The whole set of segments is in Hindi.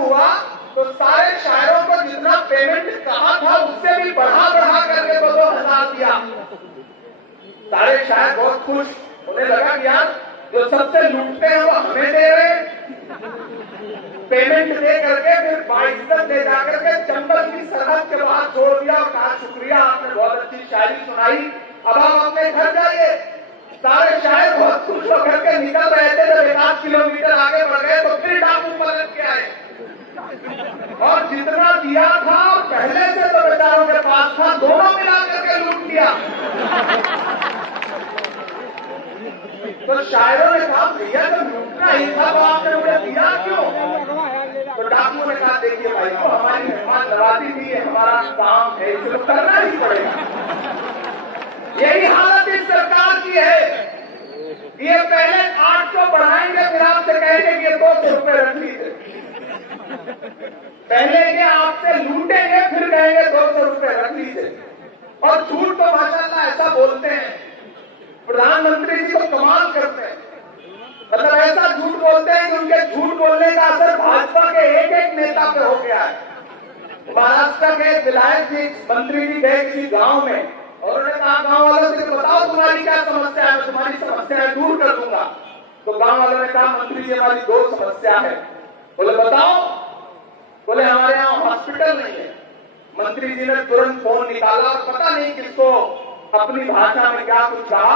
हुआ तो सारे शायरों को जितना पेमेंट कहा था उससे भी बढ़ा करके 2,000 दिया। सारे शायर बहुत खुश, उन्हें लगा कि यार जो सबसे लूटते हैं वो हमें दे रहे हैं। पेमेंट दे करके फिर बाइज्जत ले जाकर के चंबल की सरहद के बाहर छोड़ दिया और कहा शुक्रिया, आपने बहुत अच्छी शायरी सुनाई, अब आप अपने घर जाइए। सारे शायर बहुत खुश होकर के निकल रहे थे, जब 1 किलोमीटर आगे बढ़ गए तो फिर डाकू पलट के आए और जितना दिया था और पहले से तो बेचारों के पास था, दोनों मिलाकर के लूट लिया। तो शायरों ने कहा भैया जब लूटना ही था तो आपने मुझे दिया क्यों? तो डाकू ने कहा देखिए भाई, तो हमारी मेहमान नवाजी थी, हमारा काम है, इसे तो करना ही पड़ेगा। यही हालत इस सरकार की है। ये पहले 800 बढ़ाएंगे, फिर आपसे कहेंगे कि 200 रुपए रख लीजिए। पहले ये आपसे लूटेंगे, फिर कहेंगे 200 रुपए रख लीजिए। और झूठ तो माशाल्लाह ऐसा बोलते हैं, प्रधानमंत्री जी तो कमाल करते हैं, मतलब ऐसा झूठ बोलते हैं कि उनके झूठ बोलने का असर भाजपा के एक नेता पे हो गया है। महाराष्ट्र के एक विधायक जी, मंत्री जी गए किसी गांव में और उन्होंने कहा गांव वालों से बताओ तुम्हारी क्या समस्या है, मैं तुम्हारी समस्याएं दूर कर दूंगा। तो गांव वालों ने कहा मंत्री जी हमारी 2 समस्या है। बोले बताओ। बोले हमारे यहाँ हॉस्पिटल नहीं है। मंत्री जी ने तुरंत फोन निकाला और पता नहीं किसको अपनी भाषा में क्या कुछ कहा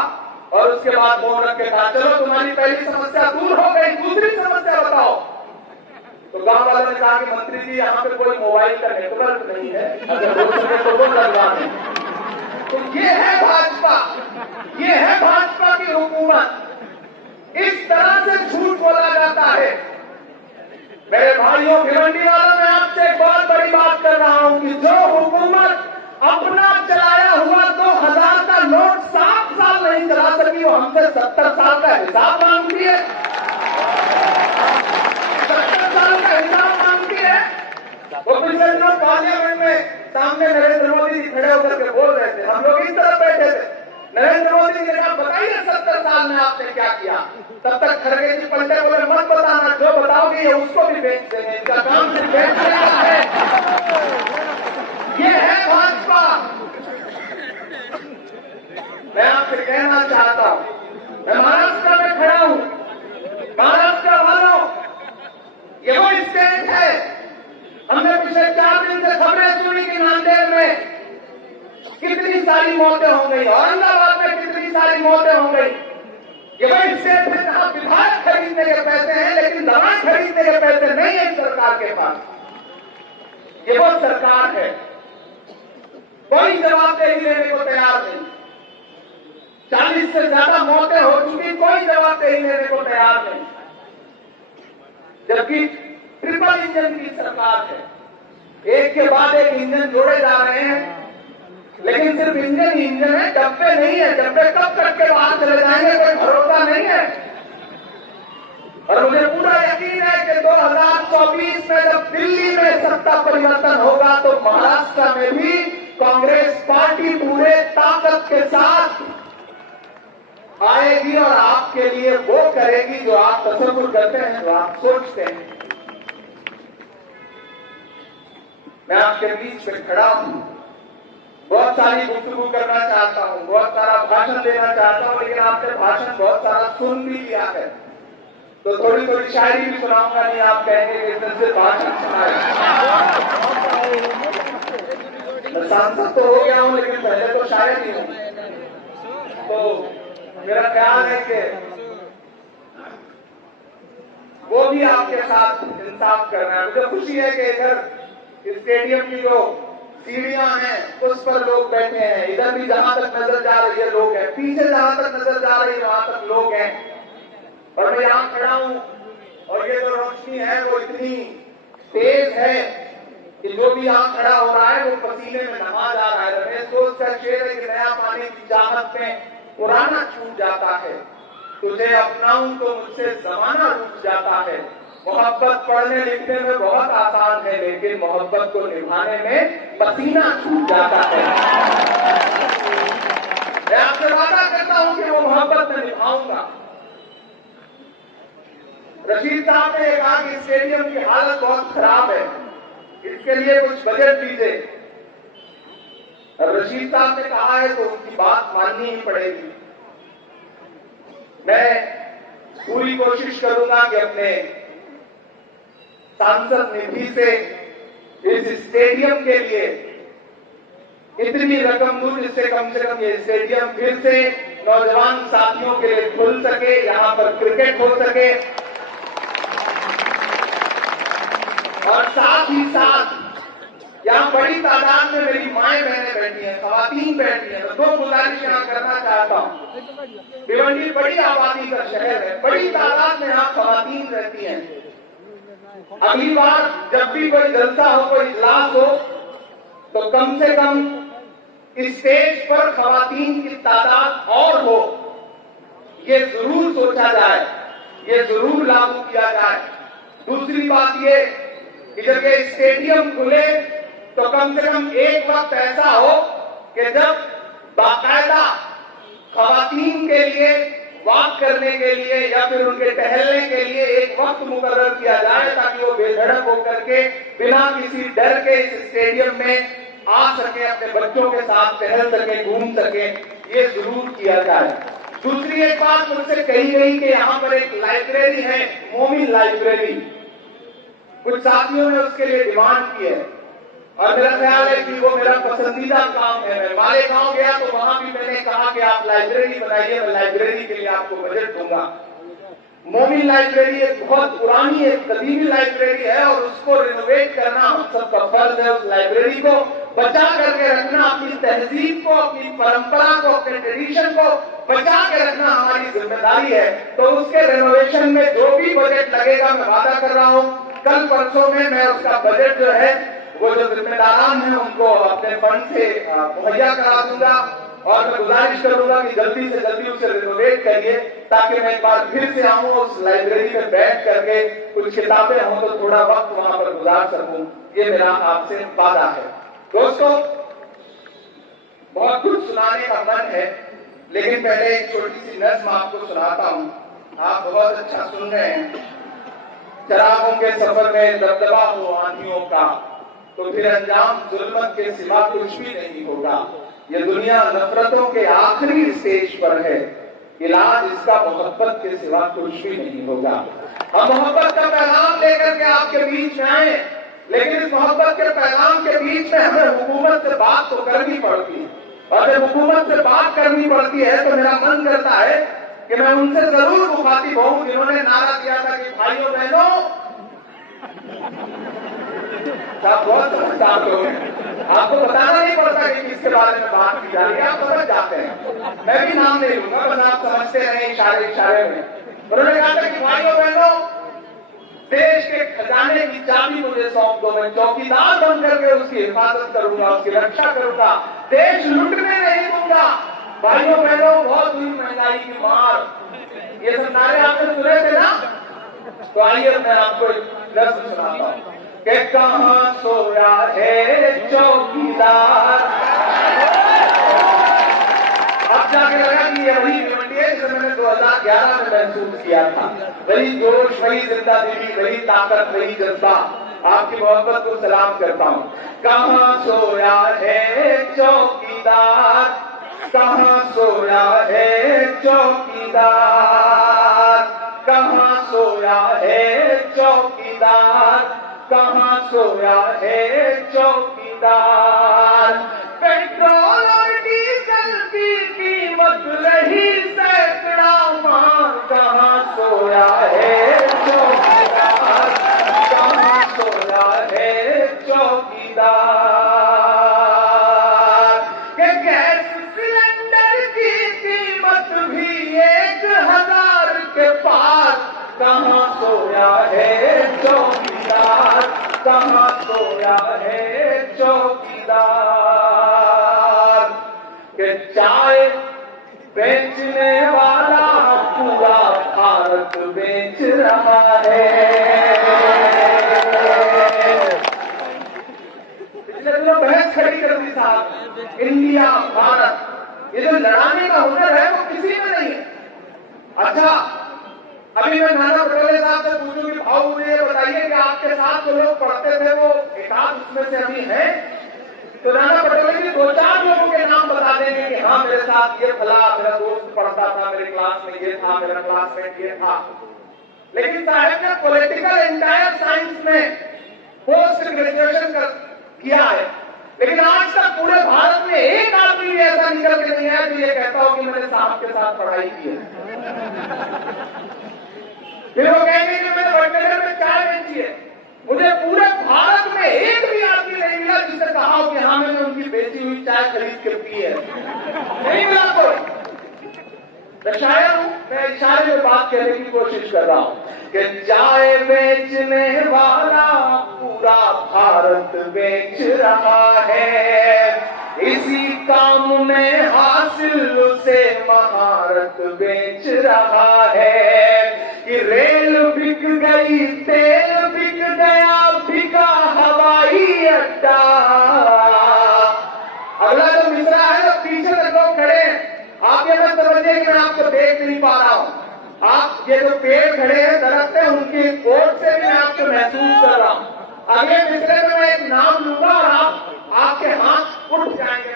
और उसके बाद फोन रख के कहा चलो तुम्हारी पहली समस्या दूर हो गई, दूसरी समस्या बताओ। तो गांव वालों ने कहा कि मंत्री जी यहाँ पे कोई मोबाइल का नेटवर्क नहीं है, अगर हो सके तो वो लगवा दें। तो ये है भाजपा, ये है भाजपा की हुकूमत। इस तरह से झूठ बोला जाता है। मेरे भाइयों भिवंडी वालों, मैं आपसे एक बहुत बड़ी बात कर रहा हूं कि जो हुकूमत अपना चलाया हुआ 2000 का नोट 7 साल नहीं चला सकी, वो हमसे 70 साल का हिसाब मांगती है। 70 साल का हिसाब मांगती है। वो पिछले दिनों पार्लियामेंट में सामने नरेंद्र मोदी जी खड़े होकर के बोल रहे थे, हम लोग इस तरफ बैठे थे। नरेंद्र मोदी जी ने कहा बताइए 70 साल में आपने क्या किया। तब तक खड़गे जी पलटे, बोले मत बताना, जो बताओगे ये उसको भी बेच देंगे, इनका काम सिर्फ बेचने का है। ये है भाजपा। मैं आपसे कहना चाहता हूं, मैं महाराष्ट्र में खड़ा हूं। महाराष्ट्र वालों, ये वो स्टेट है, हमने पिछले 4 दिन से खबरें सुनी कि नांदेड़ में कितनी सारी मौतें हो गई, औरंगाबाद में कितनी सारी मौतें हो गई। ये वही स्टेट है जहां विधायक खरीदने के पैसे हैं लेकिन दवा खरीदने के पैसे नहीं है सरकार के पास। ये वो सरकार है, कोई जवाबदेही लेने को तैयार नहीं। 40 से ज्यादा मौतें हो चुकी, कोई जवाबदेही लेने को तैयार नहीं। जबकि ट्रिपल इंजन की सरकार है, एक के बाद एक इंजन जोड़े जा रहे हैं, लेकिन सिर्फ इंजन ही इंजन है, डब्बे नहीं है। डब्बे कब कट के बाहर चले जाएंगे कोई भरोसा नहीं है। और मुझे पूरा यकीन है कि 2024 में जब दिल्ली में सत्ता परिवर्तन होगा तो महाराष्ट्र में भी कांग्रेस पार्टी पूरे ताकत के साथ आएगी और आपके लिए वो करेगी जो आप तसव्वुर करते हैं, जो आप सोचते हैं। मैं आपके बीच में खड़ा हूं, बहुत सारी गुफ्तगू करना चाहता हूं, बहुत सारा भाषण देना चाहता हूं, लेकिन आपने भाषण बहुत सारा सुन भी लिया है, तो थोड़ी थोड़ी शायरी भी सुनाऊंगा। नहीं आप कहेंगे कि इधर से भाषण सुनाए। मैं सांसद तो हो गया हूं लेकिन पहले तो शायर ही हूं, तो मेरा ख्याल है कि वो भी आपके साथ इंसाफ कर रहे हैं। मुझे खुशी है कि इधर स्टेडियम की जो सीढ़ियां हैं उस पर लोग बैठे हैं, इधर भी जहां तक नजर जा रही है लोग हैं, पीछे जहां तक नजर जा रही है वहां तक लोग हैं। और मैं यहां खड़ा हूं और ये जो रोशनी है वो इतनी तेज है कि जो भी यहां खड़ा हो रहा है वो पसीने में नहा जा रहा है। रमेश दोस्त का शेर है कि नया पाने की चाहत में पुराना छूट जाता है, तुझे अपनाऊं तो मुझसे जमाना रूठ जाता है। मोहब्बत पढ़ने लिखने में बहुत आसान है लेकिन मोहब्बत को निभाने में पसीना छूट जाता है। मैं आपसे वादा करता हूं कि वो मोहब्बत में निभाऊंगा। रशीद साहब ने कहा कि स्टेडियम की हालत बहुत खराब है, इसके लिए कुछ बजट दीजिए। अब रशीद साहब ने कहा है तो उनकी बात माननी ही पड़ेगी। मैं पूरी कोशिश करूंगा कि अपने सांसद निधि से इस स्टेडियम के लिए इतनी रकम दूं जिससे कम से कम ये स्टेडियम फिर से नौजवान साथियों के लिए खुल सके, यहां पर क्रिकेट हो सके और साथ ही साथ यहां बड़ी तादाद में मेरी माएं बहनें बैठी हैं, खवातीन बैठी हैं। तो दो गुजारिश यहां करना चाहता हूं। भिवंडी बड़ी आबादी का शहर है, बड़ी तादाद में यहां खवातीन रहती हैं। अगली बार जब भी कोई जलसा हो, कोई इजलास हो, तो कम से कम स्टेज पर खवातीन की तादाद और हो, ये जरूर सोचा जाए, ये जरूर लागू किया जाए। दूसरी बात ये कि जब ये स्टेडियम खुले तो कम से कम एक वक्त ऐसा हो कि जब बाकायदा खवातीन के लिए वॉक करने के लिए या फिर उनके टहलने के लिए एक वक्त मुकर्रर किया जाए, ताकि वो बेधड़क होकर के बिना किसी डर के इस स्टेडियम में आ सके, अपने बच्चों के साथ टहल सके, घूम सके, ये जरूर किया जाए। दूसरी एक बात मुझसे कही गई कि यहाँ पर एक लाइब्रेरी है, मोमिन लाइब्रेरी। कुछ साथियों ने उसके लिए डिमांड की है और मेरा ख्याल है कि वो मेरा पसंदीदा काम है। मैं मालेगांव गया तो वहां भी मैंने कहा कि आप लाइब्रेरी बनाइए, मैं लाइब्रेरी के लिए आपको बजट दूंगा। मोमिन लाइब्रेरी एक बहुत पुरानी, एक कदीमी लाइब्रेरी है और उसको रिनोवेट करना हम सबका फर्ज है। उस लाइब्रेरी को बचा करके रखना, अपनी तहजीब को, अपनी परंपरा को, अपने ट्रेडिशन को बचा के रखना हमारी जिम्मेदारी है। तो उसके रिनोवेशन में जो भी बजट लगेगा, मैं वादा कर रहा हूँ कल परसों में मैं उसका बजट जो है वो जो जिम्मेदारान है उनको अपने फंड से मुहैया करा दूंगा और मैं गुजारिश करूंगा कि जल्दी से जल्दी उसे रिनोवेट करिए, ताकि मैं एक बार फिर से आऊं उस लाइब्रेरी में बैठ करके कुछ किताबें हों तो थोड़ा वक्त वहां पर गुजार सकूं। ये मेरा आपसे वादा है। दोस्तों, बहुत कुछ सुनाने का मन है, लेकिन पहले एक छोटी सी नज़्म आपको सुनाता हूं। आप बहुत अच्छा सुन रहे हैं। चरागों के सफर में दबदबा हो आंधियों का, तो फिर अंजाम जुल्मत के सिवा कुछ भी नहीं होगा। ये दुनिया नफरतों के आखिरी स्टेज पर है, इलाज इसका मोहब्बत के सिवा कुछ भी नहीं होगा। हम मोहब्बत का पैगाम लेकर के आपके बीच में आए, लेकिन इस मोहब्बत के पैगाम के बीच में हमें हुकूमत से बात तो करनी पड़ती है, और जब हुकूमत से बात करनी पड़ती है तो मेरा मन करता है कि मैं उनसे जरूर मुखातिब हूं जिन्होंने नारा दिया था कि भाइयों बहनों, आप बहुत समझदार लोग हैं, आपको बताना नहीं पड़ता कि किसके बारे में बात की जा रही है, आप समझ जाते हैं। मैं भी नाम नहीं लूंगा, बस आप समझते रहे इशारे इशारे में। उन्होंने कहा था कि भाइयों बहनों, देश के खजाने की चाबी मुझे सौंप दो, मैं चौकीदार बन करके उसकी हिफाजत करूंगा, उसकी रक्षा करूंगा, देश लुटने नहीं दूंगा। भाइयों बहनों, बहुत हुई महंगाई की मार, ये सब नारे आपने सुने थे ना? तो आइए मैं आपको नज़्म सुनाता हूं कि कहां सोया है चौकीदार। अब जाके लगा कि ये वही भिवंडी है जिसे मैंने 2011 में महसूस किया था। वही जोश, वही जिंदा दिली, वही ताकत, वही जज्बा। आपकी मोहब्बत को सलाम करता हूं। कहां सोया है चौकीदार, कहां सोया है चौकीदार, कहां सोया है चौकीदार, कहां सोया है चौकीदार। पेट्रोल और डीजल की कीमत रही सैकड़ा मां, कहां सोया है चौकीदार, कहां सोया है चौकीदार। के गैस सिलेंडर की कीमत भी 1000 के पार, कहां सोया है चौकीदार, कहां सोया है चौकीदार। के चाय बेचने वाला पूरा भारत बेच रहा है। पिछले दिनों बहस खड़ी कर दी साहब, इंडिया भारत, ये जो लड़ाने का हुनर है वो किसी में नहीं है। अच्छा, अभी मैं नाना पटोले साहब से पूछूं कि भाऊ मुझे ये बताइए कि आपके साथ जो लोग पढ़ते थे वो एकाध उसमें से अभी हैं, तो नाना पटोले जी 2-4 लोगों के नाम बता देंगे कि हाँ मेरे साथ ये फला, मेरा दोस्त पढ़ता था, मेरे क्लास में ये था, मेरा क्लासमेट ये था। लेकिन साहब ने पॉलिटिकल एंटायर साइंस में पोस्ट ग्रेजुएशन किया है, लेकिन आज तक पूरे भारत में एक आदमी भी ऐसा निकल के नहीं आया जो ये कहता हो कि मैंने साहब के साथ पढ़ाई की है। फिर वो कहेंगे कि मैंने बटनगर में चाय बेची है। मुझे पूरे भारत में एक भी आदमी नहीं मिला जिसने कहा हो कि हाँ मैंने उनकी बेची हुई चाय खरीद के पी है, नहीं मिला कोई। मैं शायर हूं, मैं इशारे में बात कहने की कोशिश कर रहा हूं कि चाय बेचने वाला पूरा भारत बेच रहा है, इसी काम में हासिल उसे महारत बेच रहा है। कि रेल बिक गई, तेल बिक गया, बिका हवाई अड्डा। अगला जो मिसरा है वो पीछे तक लोग खड़े हैं, आप ये मत समझिए कि मैं आपको देख नहीं पा रहा हूं। आप ये जो पेड़ खड़े हैं, दरख्त है, उनकी ओट से भी मैं आपको महसूस कर रहा हूं। अगले मिसरे में मैं एक नाम लूंगा और आपके हाथ उठ जाएंगे।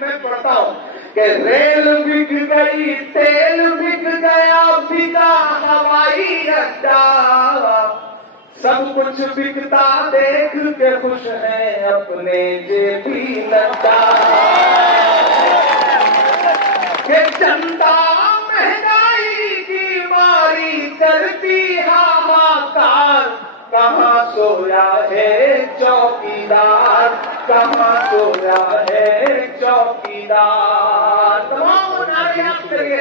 मैं पढ़ता हूं कि रेल बिक गई, तेल बिक गया, बिका हवाई अड्डा, सब कुछ बिकता देख के खुश है अपने जेबी लड्डा। कि जनता महंगाई की मारी करती हाहाकार, कहाँ सोया है चौकीदार, कहाँ सोया है चौकीदार। तमाम नारे आप करिए।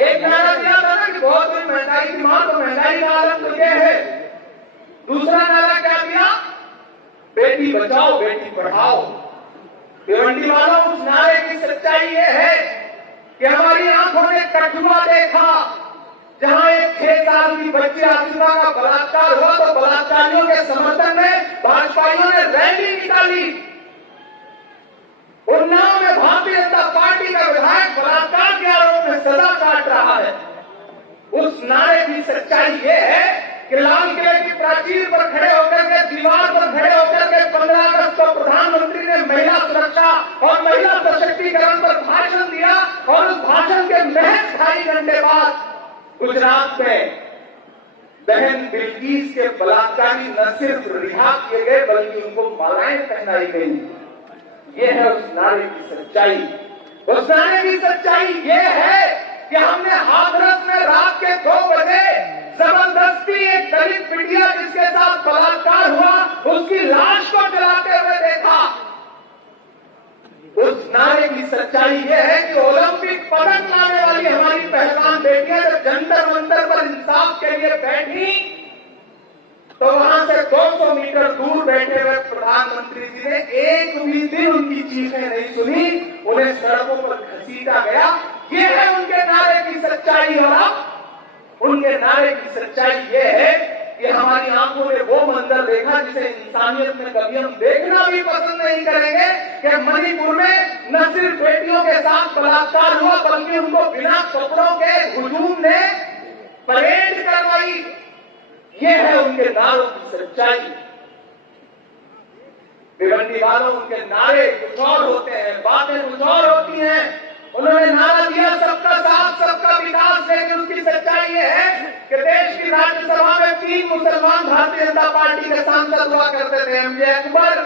एक नारा दिया था ना कि बहुत बड़ी महंगाई की मां, तो महंगाई का आलम तो ये है। दूसरा नारा क्या दिया? बेटी बचाओ बेटी पढ़ाओ। भिवंडी वालों, उस नारे की सच्चाई ये है कि हमारी आंखों ने कठुआ देखा, जहां एक 6 साल की बच्ची आसिफा का बलात्कार हुआ तो बलात्कारियों के समर्थन में भाजपाइयों ने रैली निकाली। उन्नाव में भारतीय जनता पार्टी का विधायक बलात्कार के आरोप में सजा काट रहा है। उस नारे की सच्चाई ये है कि लाल किले की प्राचीर पर खड़े होकर के, दीवार पर खड़े होकर के 15 अगस्त को प्रधानमंत्री ने महिला सुरक्षा और महिला सशक्तिकरण पर भाषण दिया और उस भाषण के महज 2.5 घंटे बाद गुजरात में बहन बिल्किस के बलात्कारी न सिर्फ रिहा किए गए बल्कि उनको मालाएं पहनाई गई। ये है उस नारे की सच्चाई। उस नारे की सच्चाई ये है कि हमने हाथरस में रात के 2 बजे जबरदस्ती एक दलित बिटिया जिसके साथ बलात्कार हुआ उसकी लाश को जलाते हुए देखा। उस नारे की सच्चाई यह है कि ओलंपिक पदक लाने वाली हमारी पहलवान बेटियां जब जंतर मंतर पर इंसाफ के लिए बैठी तो वहां से 200 मीटर दूर बैठे हुए प्रधानमंत्री जी ने एक भी दिन उनकी चीखें नहीं सुनी, उन्हें सड़कों पर घसीटा गया। ये है उनके नारे की सच्चाई। और अब उनके नारे की सच्चाई ये है कि हमारी आंखों ने वो मंजर देखा जिसे इंसानियत में कभी हम देखना भी पसंद नहीं करेंगे कि मणिपुर में न सिर्फ बेटियों के साथ बलात्कार हुआ बल्कि उनको बिना कपड़ों के हुजूम ने परेड करवाई। ये है उनके नारों की सच्चाई। भिवंडी वालों, उनके नारे कुछ और होते हैं, बातें कुछ और होती हैं। उन्होंने नारा दिया सबका साथ सबका विकास, लेकिन उसकी सच्चाई ये है कि देश की राज्यसभा में 3 मुसलमान भारतीय जनता पार्टी के सांसद हुआ करते थे, एमजे अकबर,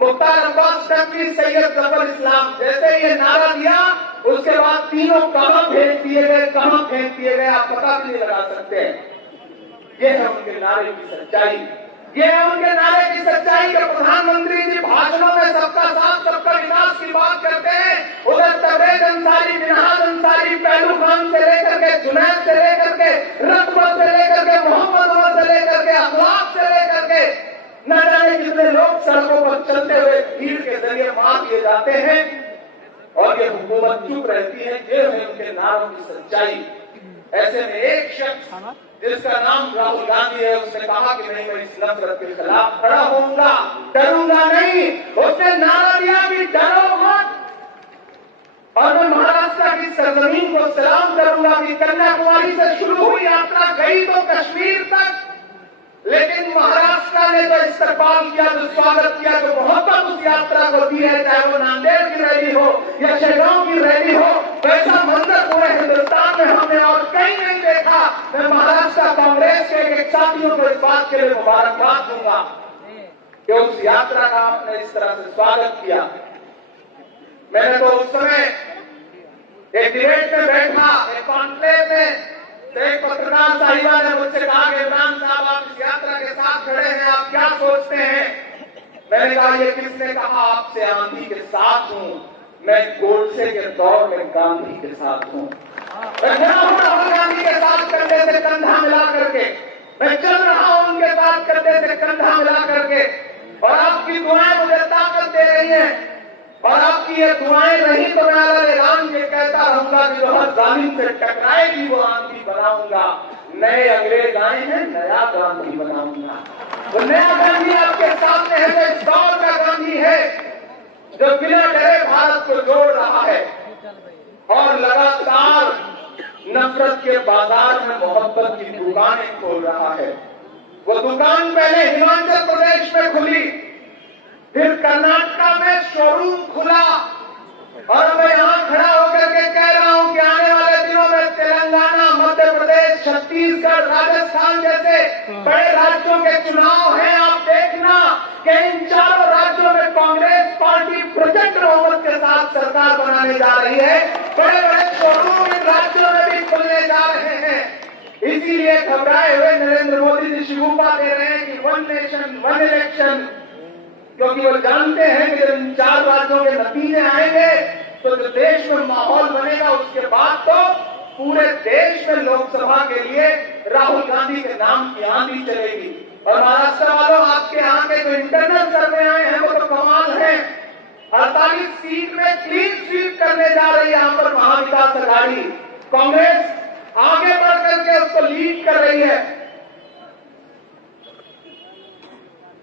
मुख्तार अब्बास नकवी, सैयद जफर इस्लाम। जैसे ये नारा दिया उसके बाद तीनों कहां भेज दिए गए, कहां फेंक दिए गए, आप पता भी नहीं लगा सकते। ये है उनके नारे की सच्चाई। ये है उनके नारे की सच्चाई कि प्रधानमंत्री जी भाषणों में सबका साथ सबका विकास की बात करते हैं, उधर तबरेज अंसारी, मिनहाज अंसारी, पहलू खान से लेकर के, जुनैद से लेकर के, रकबत से लेकर के, मोहम्मद उमर से लेकर के, अखलाक से लेकर के, न जाने कितने लोग सड़कों पर चलते हुए भीड़ के जरिए मार दिए जाते हैं और ये हुकूमत चुप रहती है। ये है उनके नारों की सच्चाई। ऐसे में एक शख्स जिसका नाम राहुल गांधी है, उसने कहा कि नहीं, मैं इस नफरत के खिलाफ खड़ा होऊंगा, डरूंगा नहीं। उसने नारा दिया कि डरो मत, और मैं महाराष्ट्र की सरजमीन को सलाम करूंगा कि कन्याकुमारी से शुरू हुई यात्रा गई तो कश्मीर तक, लेकिन महाराष्ट्र ने जो इस्तकबाल किया, जो स्वागत किया, जो मोहब्बत उस यात्रा को दी है, चाहे वो नांदेड़ की रैली हो या शेगांव की रैली हो, वैसा मंजर पूरे हिंदुस्तान में हमने और कहीं नहीं देखा। मैं महाराष्ट्र कांग्रेस के एक साथियों को इस बात के लिए मुबारकबाद दूंगा कि उस यात्रा का आपने इस तरह से स्वागत किया। मैंने तो उस समय एक डिबेट में बैठा, एक कॉन्क्लेव में, तो एक पत्रकार साहिबा ने मुझसे कहा कि इमरान साहब आप इस यात्रा के साथ खड़े हैं, आप क्या सोचते हैं? मैंने कहा ये किसने कहा आपसे आंधी के साथ हूं? मैं गोडसे के दौर में गांधी के साथ हूं। मैं खड़ा हूं राहुल गांधी के साथ कंधे से कंधा मिला करके, मैं चल रहा हूं उनके साथ कंधे से कंधा मिला करके, और आपकी दुआएं मुझे ताकत दे रही हैं। और आपकी ये दुआएं नहीं तो मैं अलग ऐलान के कहता रहूंगा कि जो हर जालिम से टकराएगी वो आंधी बनाऊंगा। नए अंग्रेज आए हैं, नया गांधी बनाऊंगा। वो नया गांधी आपके सामने है, जो इस दौर का गांधी है, जो बिना डरे भारत को जोड़ रहा है और लगातार नफरत के बाजार में मोहब्बत की दुकानें खोल रहा है। वो दुकान पहले हिमाचल प्रदेश में खुली, फिर कर्नाटका में शोरूम खुला, और मैं यहां खड़ा होकर के कह रहा हूं कि आने वाले दिनों में तेलंगाना, मध्य प्रदेश, छत्तीसगढ़, राजस्थान जैसे बड़े राज्यों के चुनाव हैं। आप देखना कि इन चारों राज्यों में कांग्रेस पार्टी प्रचंड बहुमत के साथ सरकार बनाने जा रही है। बड़े बड़े शोरूम इन राज्यों में भी खुलने जा रहे हैं। इसीलिए घबराए हुए नरेंद्र मोदी जी शिगुफा दे रहे हैं कि 1 नेशन 1 इलेक्शन, क्योंकि वो जानते हैं कि जब इन 4 राज्यों के नतीजे आएंगे तो जो देश में माहौल बनेगा, उसके बाद तो पूरे देश में लोकसभा के लिए राहुल गांधी के नाम की आंधी चलेगी। और महाराष्ट्र वालों, आपके यहाँ के जो इंटरनल सर्वे आए हैं वो तो कमाल है। 48 सीट में क्लीन स्वीप करने जा रही है यहाँ पर महाविकास अघाड़ी। कांग्रेस आगे बढ़ करके उसको लीड कर रही है।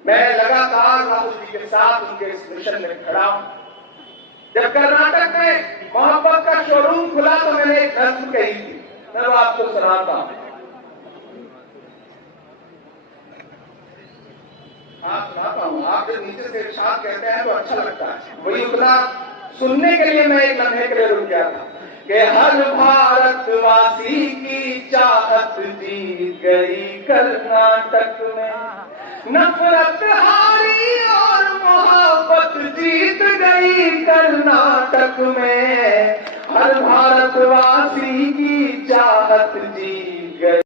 मैं लगातार राहुल जी के साथ उनके इस मिशन में खड़ा हूं। जब कर्नाटक में मोहब्बत का शोरूम खुला तो मैंने एक नज्म कही थी, मैं वो आपको सुनाता हूं। आप सुनाता हूं, आप जब नीचे से इरशाद कहते हैं तो अच्छा लगता है। वही उतना सुनने के लिए मैं एक लम्हे के लिए रुक गया था कि हर भारतवासी की चाहत जीत गई कर्नाटक में, नफरत हारी और मोहब्बत जीत गई कर्नाटक में। हर भारतवासी की चाहत जीत गई।